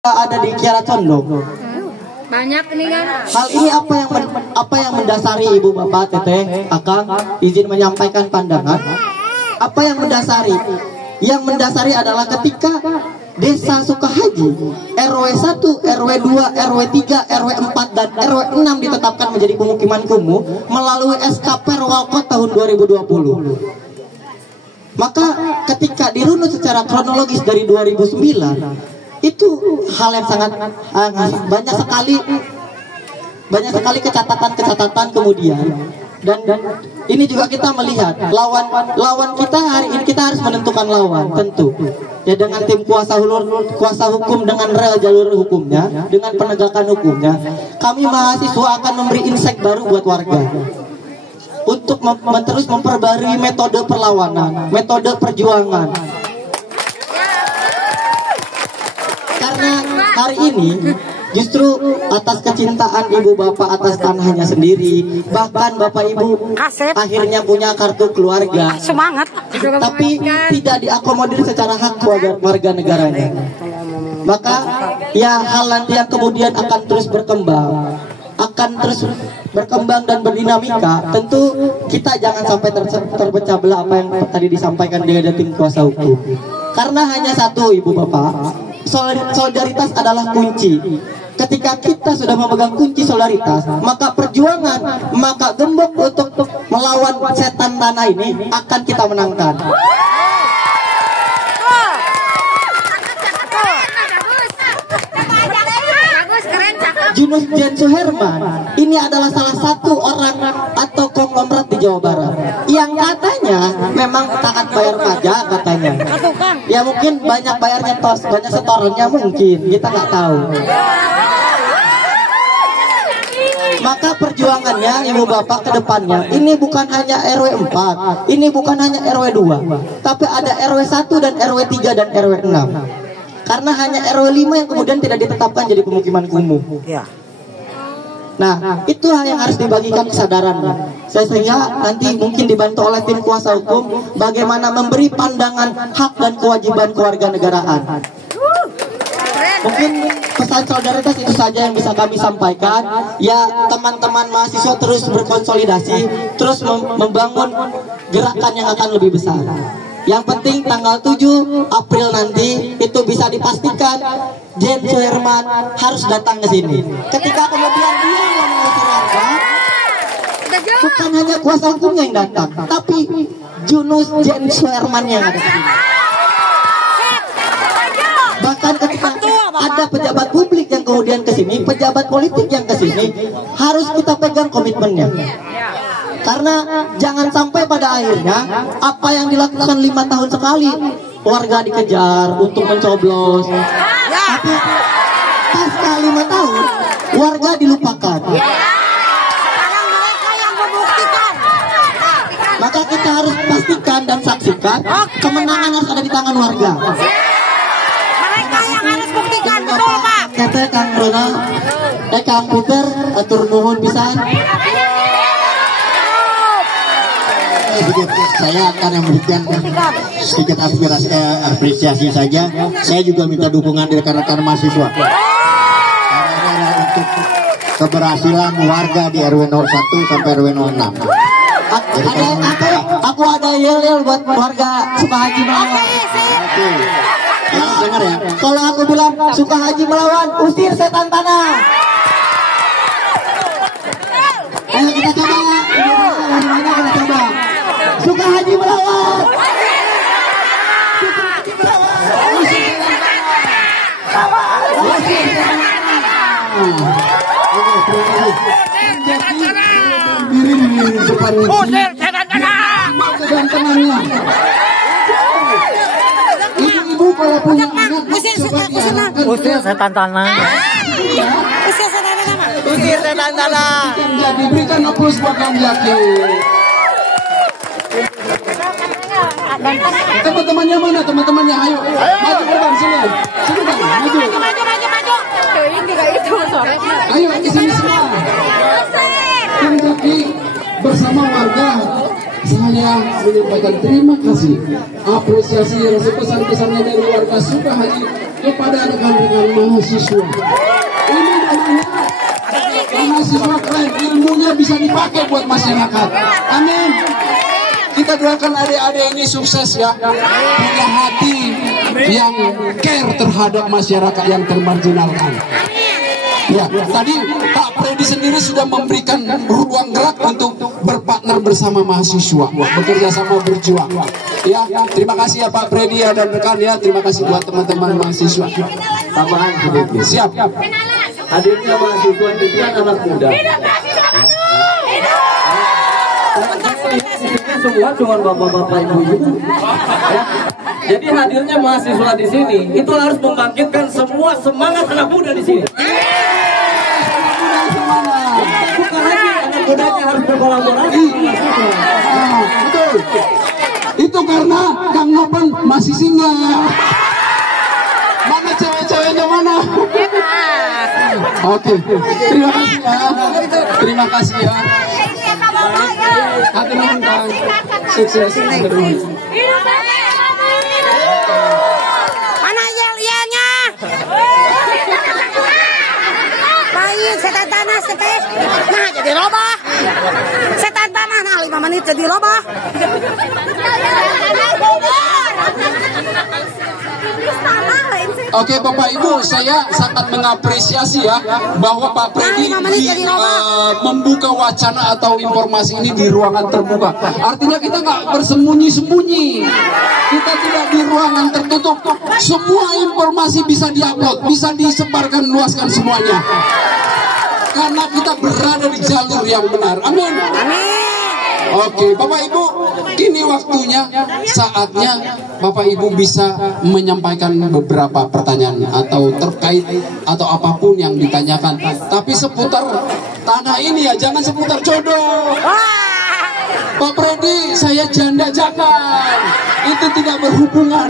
ada di Kiara Condong. Banyak nih kan. Hal ini apa yang mendasari Ibu Bapak Teteh Akang izin menyampaikan pandangan? Apa yang mendasari? Yang mendasari adalah ketika Desa Sukahaji RW 1, RW 2, RW 3, RW 4 dan RW 6 ditetapkan menjadi pemukiman kumuh melalui SK Perwalkot tahun 2020. Maka ketika dirunut secara kronologis dari 2009, itu hal yang sangat banyak sekali kecatatan kemudian, dan ini juga kita melihat lawan kita hari ini. Kita harus menentukan lawan, tentu ya, dengan tim kuasa hukum, dengan rel jalur hukumnya, dengan penegakan hukumnya. Kami mahasiswa akan memberi insight baru buat warga untuk terus memperbarui metode perlawanan, metode perjuangan. Karena hari ini justru atas kecintaan ibu bapak atas tanahnya sendiri, bahkan bapak ibu akhirnya punya kartu keluarga, Semangat. tapi tidak diakomodir secara hak warga negaranya. Maka ya hal nanti yang kemudian akan terus berkembang, dan berdinamika. Tentu kita jangan sampai terpecah belah apa yang tadi disampaikan dari tim kuasa hukum. Karena hanya satu, ibu bapak, solidaritas adalah kunci. Ketika kita sudah memegang kunci solidaritas, maka perjuangan, maka gembok untuk melawan setan tanah ini akan kita menangkan. Junus Jen Suherman ini adalah salah satu orang atau konglomerat di Jawa Barat yang katanya memang taat bayar pajak katanya. Ya mungkin banyak bayarnya banyak setorannya mungkin, kita nggak tahu. Maka perjuangannya ibu bapak ke depannya ini bukan hanya RW 4, ini bukan hanya RW 2, tapi ada RW 1 dan RW 3 dan RW 6. Karena hanya RW 5 yang kemudian tidak ditetapkan jadi pemukiman kumuh. Nah, itu hal yang harus dibagikan kesadarannya. Sehingga nanti mungkin dibantu oleh tim kuasa hukum bagaimana memberi pandangan hak dan kewajiban kewarganegaraan. Mungkin pesan solidaritas itu saja yang bisa kami sampaikan. Ya, teman-teman mahasiswa terus berkonsolidasi, terus membangun gerakan yang akan lebih besar. Yang penting tanggal 7 April nanti itu bisa dipastikan Jen Suherman harus datang ke sini. Ketika kemudian dia yang mengusir warga, bukan hanya kuasa hukumnya yang datang, tapi Junus Jen Suherman yang ada di sini. Bahkan ketika ada pejabat publik yang kemudian ke sini, pejabat politik yang ke sini, harus kita pegang komitmennya. Karena jangan sampai pada akhirnya apa yang dilakukan 5 tahun sekali, warga dikejar untuk mencoblos, tapi pasca 5 tahun warga dilupakan. Maka kita harus pastikan dan saksikan kemenangan harus ada di tangan warga. Mereka yang harus buktikan, betul Pak. Kata Kang Rona, Kang Peter, atur nuhun pisan. Saya akan memberikan sedikit apresiasi saja. Saya juga minta dukungan dari rekan-rekan mahasiswa untuk keberhasilan warga di RW 01 sampai RW 06. Aku ada yel-yel buat warga Sukahaji melawan. Ya, dengar ya. Kalau aku bilang Sukahaji melawan, usir setan tanah. Ayo kita coba ya. Kita coba. Sukahaji melawan. Sukahaji melawan. Usir setan tanah. Ibu kalau punya anak, Usir setan tanah. Usir setan tanah. Usir setan tanah. Usir setan tanah. Diberikan aplaus buat Kang Jaki. Teman-temannya mana? Teman-temannya ayo. Maju ke depan sini. Sini Bang, maju. Maju. Ini kayak itu sore. Ayo ke sini semua. Kang Jaki bersama warga saya menyampaikan terima kasih, apresiasi rasa besar-besarnya dari warga Sukahaji kepada rekan-rekan mahasiswa. Ini namanya mahasiswa keren, ilmunya bisa dipakai buat masyarakat. Amin. Kita doakan adik-adik ini sukses ya, punya hati yang care terhadap masyarakat yang termarginalkan. Ya, tadi Pak Freddy sendiri sudah memberikan ruang gerak untuk berpartner bersama mahasiswa, bekerja sama berjuang. Ya, terima kasih ya Pak Freddy ya dan rekan ya, terima kasih buat teman-teman mahasiswa. Tambahan sedikit. Siap. Hadirnya mahasiswa itu kan anak muda. Semua cuma bapak-bapak ibu-ibu. Ya. Jadi hadirnya mahasiswa di sini itu harus membangkitkan semua semangat anak muda di sini. Bukan lagi anak mudanya harus berkolaborasi. Betul. Itu karena Kang Nopan masih single. Mana cewek-ceweknya mana? Oke. Terima kasih ya. Terima kasih ya. Hati nonton. Sukses. Mana yel-yelnya? Baik, setan tanah seteh. Nah, jadi robah. Setan tanah, nah 5 menit jadi robah. Oke Bapak Ibu, saya sangat mengapresiasi ya bahwa Pak Freddy membuka wacana atau informasi ini di ruangan terbuka. Artinya kita nggak bersembunyi-sembunyi, kita tidak di ruangan tertutup. Semua informasi bisa diupload, bisa disebarkan, luaskan semuanya. Karena kita berada di jalur yang benar. Amin. Oke, Bapak Ibu, kini waktunya, saatnya Bapak Ibu bisa menyampaikan beberapa pertanyaan atau terkait atau apapun yang ditanyakan. Tapi seputar tanah ini ya, jangan seputar jodoh. Pak Freddy, saya janda jangan. Itu tidak berhubungan.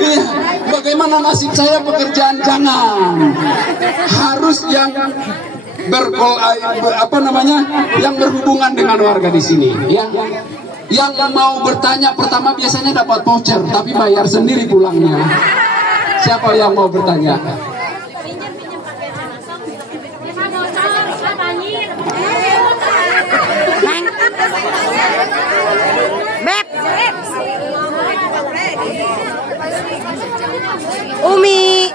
Iya, bagaimana nasib saya pekerjaan jangan. Harus yang yang berhubungan dengan warga di sini ya. Yang mau bertanya pertama biasanya dapat voucher tapi bayar sendiri pulangnya. Siapa yang mau bertanya? Beb. Umi.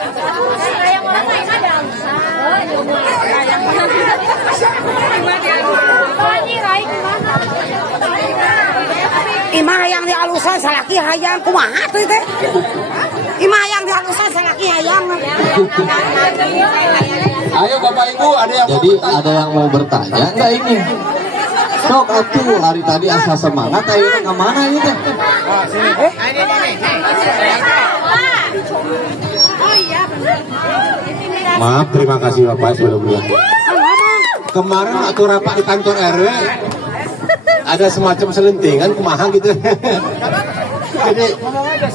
Imah hayang di alusan salaki hayang kumaha tuh teh. Imah hayang di alusan salaki hayang. Ayo Bapak Ibu, ada yang jadi ada yang mau bertanya enggak ini? Sok atuh hari tadi asa semangat ayeuna ke mana ini teh? Maaf, terima kasih Bapak sebelumnya. Kemarin waktu rapat di kantor RW ada semacam selentingan kumaha gitu. Jadi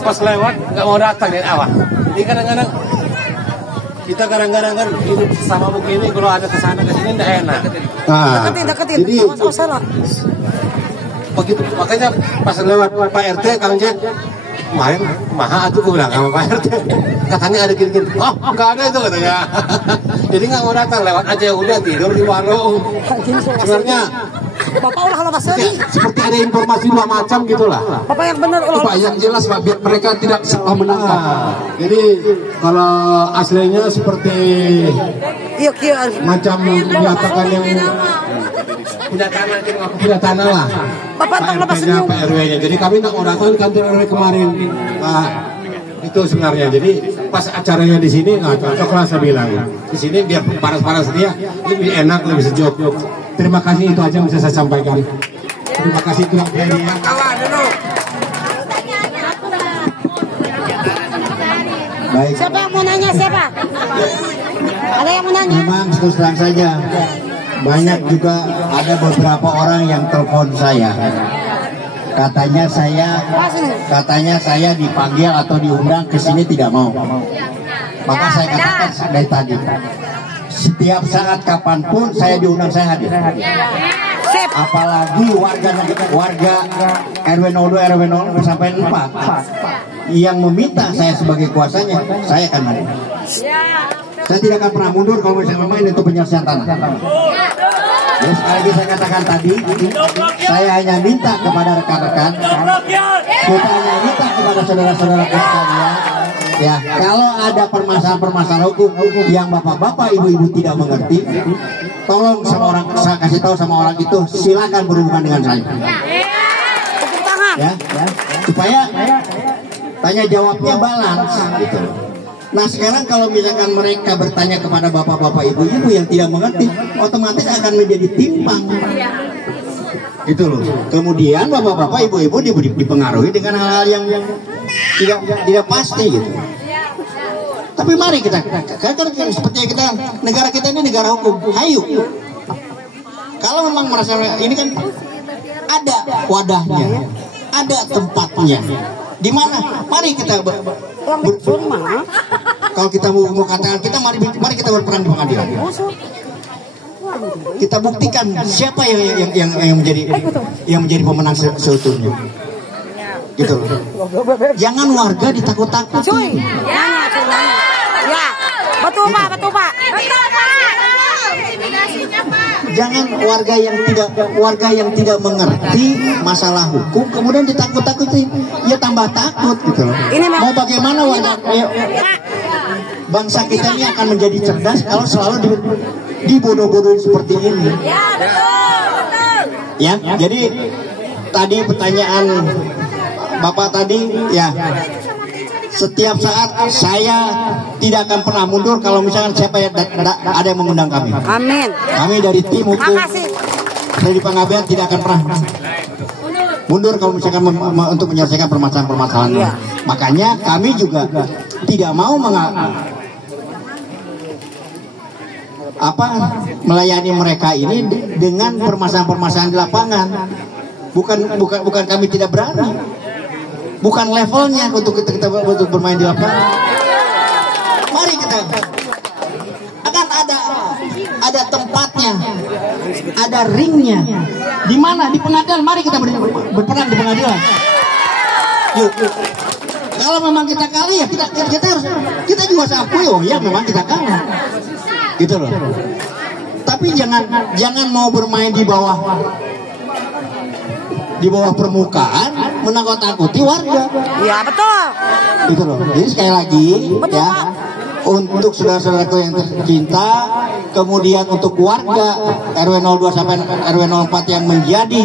pas lewat nggak mau datang dari awal. Jadi kadang-kadang kita kadang-kadang kan hidup sama begini, kalau ada kesana kesini nggak enak. Nah, Deketin. jadi begitu makanya pas lewat Pak RT Kang Jack kemarin kumaha atuh gue bilang sama Pak RT, katanya ada gini-gini. Oh nggak ada itu katanya. Jadi nggak mau datang, lewat aja udah tidur di warung. Sebenarnya Bapak ulah kalau pasari. seperti ada informasi dua macam gitulah. Bapak yang benar ulah. Pak yang jelas Pak, biar mereka tidak salah menangkap. Jadi kalau aslinya seperti macam menyatakan yang tidak tanah lah. Bapak tak lepas RT-nya, Pak RW-nya. Jadi kami nggak mau datang kantor RW kemarin. Pak, itu sebenarnya. Jadi pas acaranya di sini nggak cocok lah saya bilang. Di sini biar panas-panas dia lebih enak, lebih sejuk. Terima kasih, itu aja yang bisa saya sampaikan. Terima kasih Tuan Ferry ya. Baik. Siapa yang mau nanya siapa? Ada yang mau nanya? Memang terus terang saja banyak juga ada beberapa orang yang telepon saya. Katanya saya dipanggil atau diundang ke sini tidak mau. Maka saya katakan dari tadi, setiap saat kapanpun saya diundang saya hadir. Apalagi warga RW 02 RW 0 sampai 4 yang meminta saya sebagai kuasanya, saya akan maju. Saya tidak akan pernah mundur kalau misalnya main itu penyelesaian tanah. Jadi sekali lagi saya katakan tadi, saya hanya minta kepada rekan-rekan, kita hanya minta kepada saudara-saudara sekalian, ya, kalau ada permasalahan-permasalahan hukum yang bapak-bapak, ibu-ibu tidak mengerti, tolong saya kasih tahu sama orang itu, silakan berhubungan dengan saya. Ya, supaya tanya jawabnya balance gitu. Nah sekarang kalau misalkan mereka bertanya kepada bapak-bapak ibu-ibu yang tidak mengerti, otomatis akan menjadi timpang. Itu loh. Kemudian bapak-bapak ibu-ibu dipengaruhi dengan hal-hal yang tidak pasti gitu. Tapi mari kita seperti kita, negara kita ini negara hukum. Hayu. Kalau memang merasa ini kan ada wadahnya, ada tempatnya. Di mana? Mari kita kalau kita mau katakan kita mari kita berperan di pengadilan. Kita buktikan siapa yang menjadi pemenang seutuhnya. Gitu. Jangan warga ditakut-takuti. Ya, betul Pak. Jangan warga yang tidak mengerti masalah hukum kemudian ditakut-takuti, ya tambah takut gitu loh. Mau bagaimana warga bangsa kita ini akan menjadi cerdas kalau selalu dibodoh-bodohin seperti ini. Ya, jadi tadi pertanyaan Bapak tadi ya, setiap saat saya tidak akan pernah mundur kalau misalkan siapa yang ada yang mengundang kami. Amin. Kami dari tim hukum dari Pengabdian tidak akan pernah mundur kalau misalkan untuk menyelesaikan permasalahan-permasalahan. Ya. Makanya kami juga tidak mau melayani mereka ini dengan permasalahan-permasalahan di lapangan. Bukan kami tidak berani. Bukan levelnya untuk kita bermain di lapangan. Mari kita akan ada tempatnya, ada ringnya. Di mana? Di pengadilan. Mari kita berperang di pengadilan. Yuk. Kalau memang kita kalah ya kita juga akui, oh ya memang kita kalah. Gitu loh. Tapi jangan mau bermain di bawah permukaan, menakut-nakuti warga. Iya betul. Itu loh. Jadi sekali lagi betul, ya, Pak. Untuk saudara-saudaraku yang tercinta, kemudian untuk warga RW 02 sampai RW 04 yang menjadi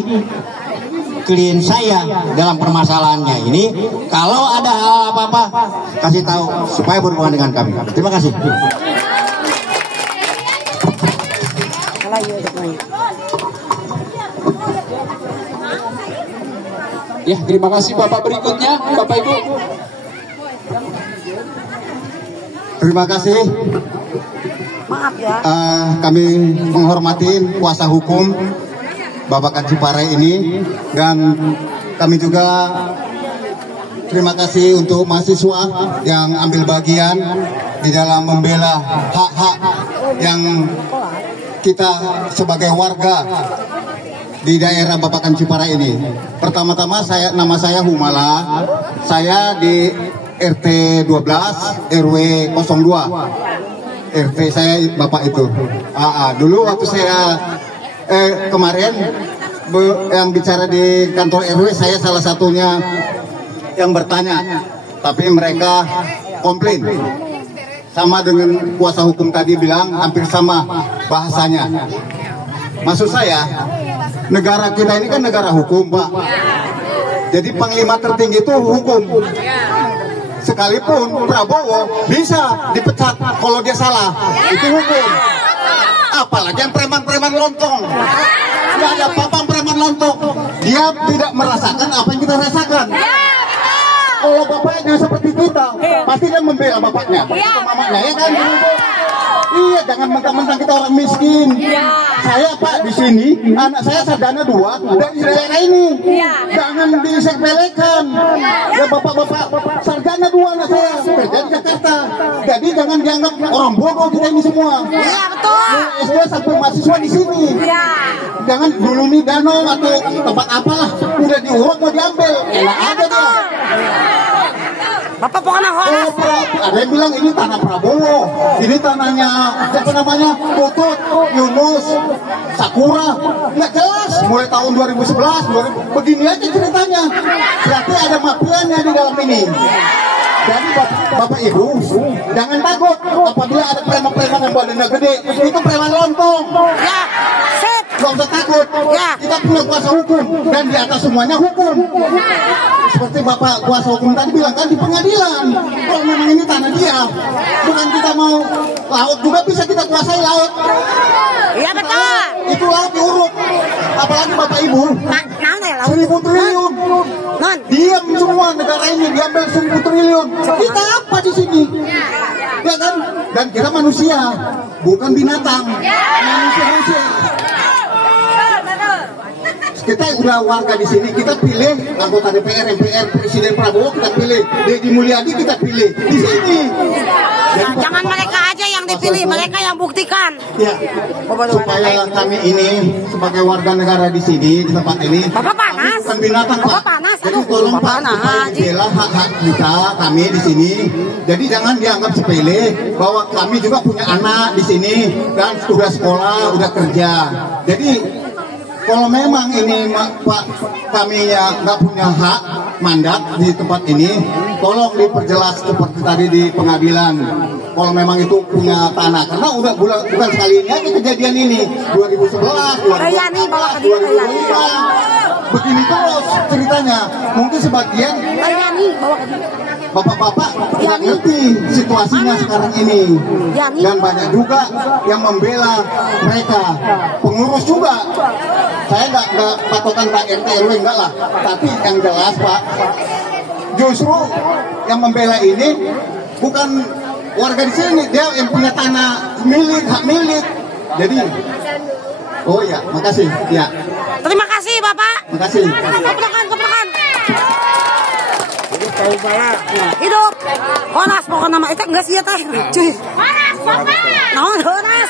klien saya dalam permasalahannya ini, kalau ada hal apa-apa kasih tahu supaya berhubungan dengan kami. Terima kasih. Ya, terima kasih Bapak. Berikutnya, Bapak Ibu. Terima kasih. Maaf ya. Kami menghormati kuasa hukum Babakan Ciparai ini, dan kami juga terima kasih untuk mahasiswa yang ambil bagian di dalam membela hak-hak yang kita sebagai warga di daerah Babakan Ciparai ini. Pertama-tama nama saya Humala. Saya di RT 12 RW 02. RT saya Bapak itu. Dulu waktu saya kemarin yang bicara di kantor RW, saya salah satunya yang bertanya. Tapi mereka komplain. Sama dengan kuasa hukum tadi bilang, hampir sama bahasanya. Maksud saya, negara kita ini kan negara hukum, Pak. Jadi panglima tertinggi itu hukum. Sekalipun Prabowo bisa dipecat kalau dia salah, itu hukum. Apalagi yang preman-preman lontong. Tidak ada papang preman lontong. Dia tidak merasakan apa yang kita rasakan. Kalau bapaknya seperti kita, pasti dia membela bapaknya, mamanya, ya kan? Iya, jangan mentang-mentang kita orang miskin. Saya Pak di sini, anak saya sarjana 2 dari daerah ini. Jangan disepelekan. Ya bapak-bapak sarjana 2 anak saya kerja di Jakarta. Jadi jangan dianggap orang bodoh kita ini semua. Iya betul. SD sampai mahasiswa di sini. Jangan dulu nih danau atau tempat apalah udah diurut mau diambil. Enak aja tuh. Bapak pokoknya horas. Ada yang bilang ini tanah Prabowo, ini tanahnya apa namanya Putut, Yunus, Sakura, nggak jelas. Mulai tahun 2011, begini aja ceritanya. Berarti ada mafianya di dalam ini. Jadi bapak ibu jangan takut apabila ada preman-preman yang badannya gede, itu preman lontong. Ya, sip. Gak usah takut. Ya. Kita punya kuasa hukum dan di atas semuanya hukum. Seperti bapak kuasa hukum tadi bilang kan di pengadilan. Kalau memang ini tanah dia, bukan kita mau laut juga bisa kita kuasai laut. Iya betul. Itu laut diuruk. Apalagi bapak ibu. Nah, 1.000 triliun. Non. Diam semua negara ini diambil 1.000 triliun. Kita apa di sini? Ya kan? Dan kita manusia, bukan binatang. Manusia. Kita udah warga di sini, kita pilih anggota DPR, MPR, Presiden Prabowo kita pilih, Deddy Mulyadi kita pilih di sini. Nah, jangan mereka aja yang dipilih, mereka yang buktikan. Ya, supaya kami ini sebagai warga negara di sini di tempat ini. Bapak panas. Bukan binatang, Bapak Pak. panas. Jadi Aduh, tolong Bapak Pak, panas. supaya bela hak-hak kita kami di sini. Jadi jangan dianggap sepele bahwa kami juga punya anak di sini dan udah sekolah, udah kerja. Jadi kalau memang ini Pak kami ya nggak punya hak mandat di tempat ini, tolong diperjelas seperti tadi di pengadilan. Kalau memang itu punya tanah, karena udah bukan sekali ini aja kejadian ini. 2011, 2005, begini terus ceritanya. Mungkin sebagian bapak-bapak nggak ngerti situasinya sekarang ini, dan banyak juga yang membela mereka, pengurus juga. Saya nggak patokan Pak RT RW enggak lah, tapi yang jelas Pak, justru yang membela ini bukan warga di sini, dia yang punya tanah milik, hak milik. Jadi, oh ya, makasih, ya. Terima kasih Bapak. Makasih. Kepedekan. Hidup. Horas pokoknya nama itu enggak sih ya teh. Cuy. Horas Bapak. Horas.